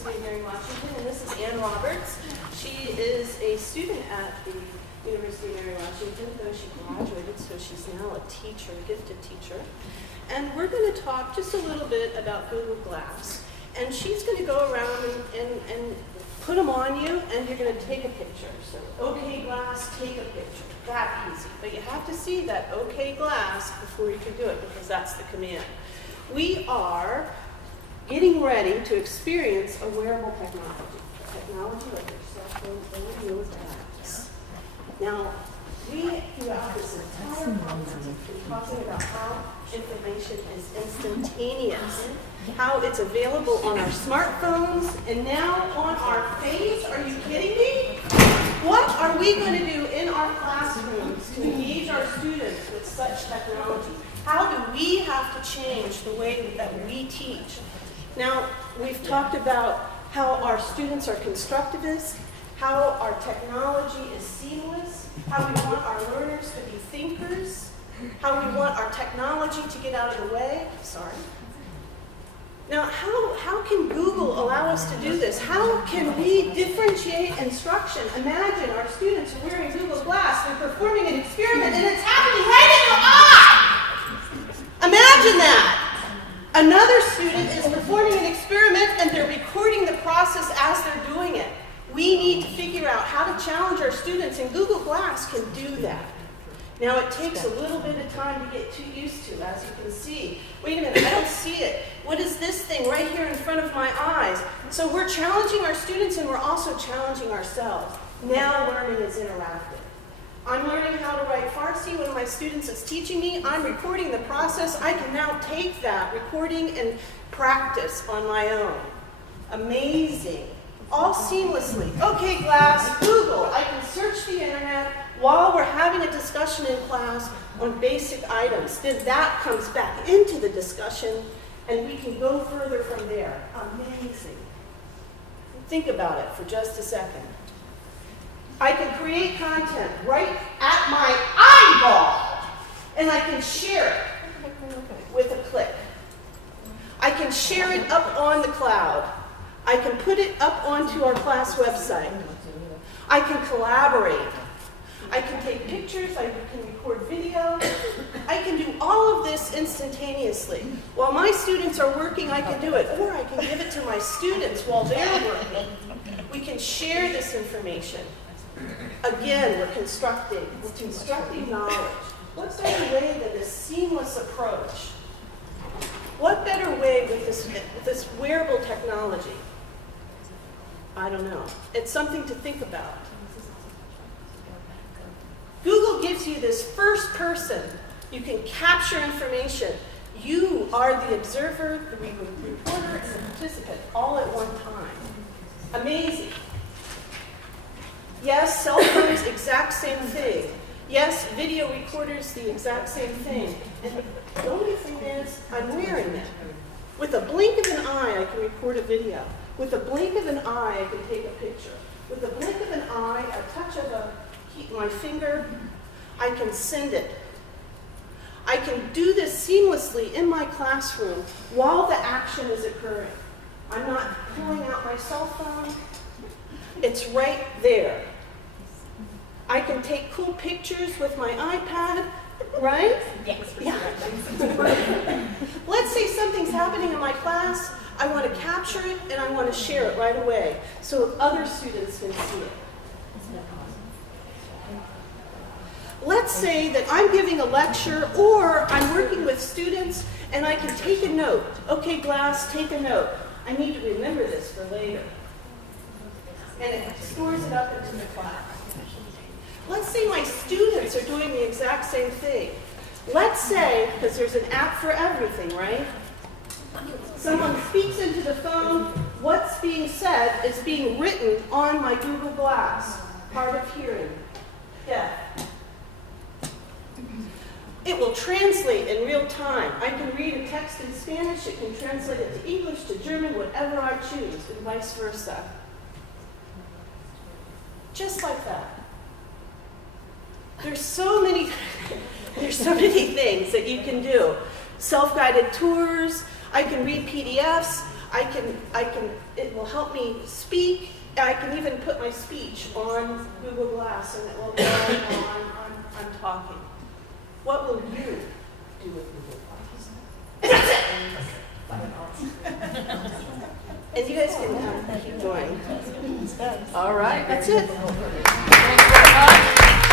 University of Mary Washington, and this is Ann Roberts. She is a student at the University of Mary Washington, though she graduated, so she's now a teacher, a gifted teacher. And we're going to talk just a little bit about Google Glass. And she's going to go around and put them on you, and you're going to take a picture. So, okay, Glass, take a picture. That easy. But you have to see that okay, Glass, before you can do it, because that's the command. We are getting ready to experience a wearable technology. Technology like your cell phone or your apps. Now, we, throughout this entire conference, have been talking about how information is instantaneous, how it's available on our smartphones, and now on our face. Are you kidding me? What are we going to do in our classrooms to engage our students with such technology? How do we have to change the way that we teach? Now, we've talked about how our students are constructivists, how our technology is seamless, how we want our learners to be thinkers, how we want our technology to get out of the way. Sorry. Now, how can Google allow us to do this? How can we differentiate instruction? Imagine our students are wearing Google Glass, they're performing an experiment, and it's happening right in their eye! Imagine that! Another student is performing an experiment, and they're recording the process as they're doing it. We need to figure out how to challenge our students, and Google Glass can do that. Now, it takes a little bit of time to get too used to, as you can see. Wait a minute, I don't see it. What is this thing right here in front of my eyes? So we're challenging our students, and we're also challenging ourselves. Now learning is interactive. I'm learning how to write Farsi. One of my students is teaching me. I'm recording the process. I can now take that recording and practice on my own. Amazing. All seamlessly. Okay, Glass, Google. I can search the internet while we're having a discussion in class on basic items. Then that comes back into the discussion, and we can go further from there. Amazing. Think about it for just a second. I can create content right at my eyeball, and I can share it with a click. I can share it up on the cloud. I can put it up onto our class website. I can collaborate. I can take pictures. I can record video. I can do all of this instantaneously. While my students are working, I can do it. Or I can give it to my students while they're working. We can share this information. Again, we're constructing knowledge. What better way than this seamless approach? What better way with this wearable technology? I don't know. It's something to think about. Google gives you this first person. You can capture information. You are the observer, the reporter, and the participant all at one time. Amazing. Yes, cell phones, exact same thing. Yes, video recorders, the exact same thing. And the only thing is, I'm wearing them. With a blink of an eye, I can record a video. With a blink of an eye, I can take a picture. With a blink of an eye, a touch of my finger, I can send it. I can do this seamlessly in my classroom while the action is occurring. I'm not pulling out my cell phone. It's right there. I can take cool pictures with my iPad, right? Yes. Yeah. Let's say something's happening in my class. I want to capture it and I want to share it right away so other students can see it. Let's say that I'm giving a lecture or I'm working with students and I can take a note. Okay, Glass, take a note. I need to remember this for later. And it stores it up into the class. Let's say my students are doing the exact same thing. Let's say, because there's an app for everything, right? Someone speaks into the phone, what's being said is being written on my Google Glass, hard of hearing. Yeah. It will translate in real time. I can read a text in Spanish, it can translate it to English, to German, whatever I choose, and vice versa. Just like that. There's so many things that you can do. Self-guided tours, I can read PDFs, it will help me speak. I can even put my speech on Google Glass and it will go on I'm talking. What will you do with Google Glass? And you guys can keep going. All right, that's it.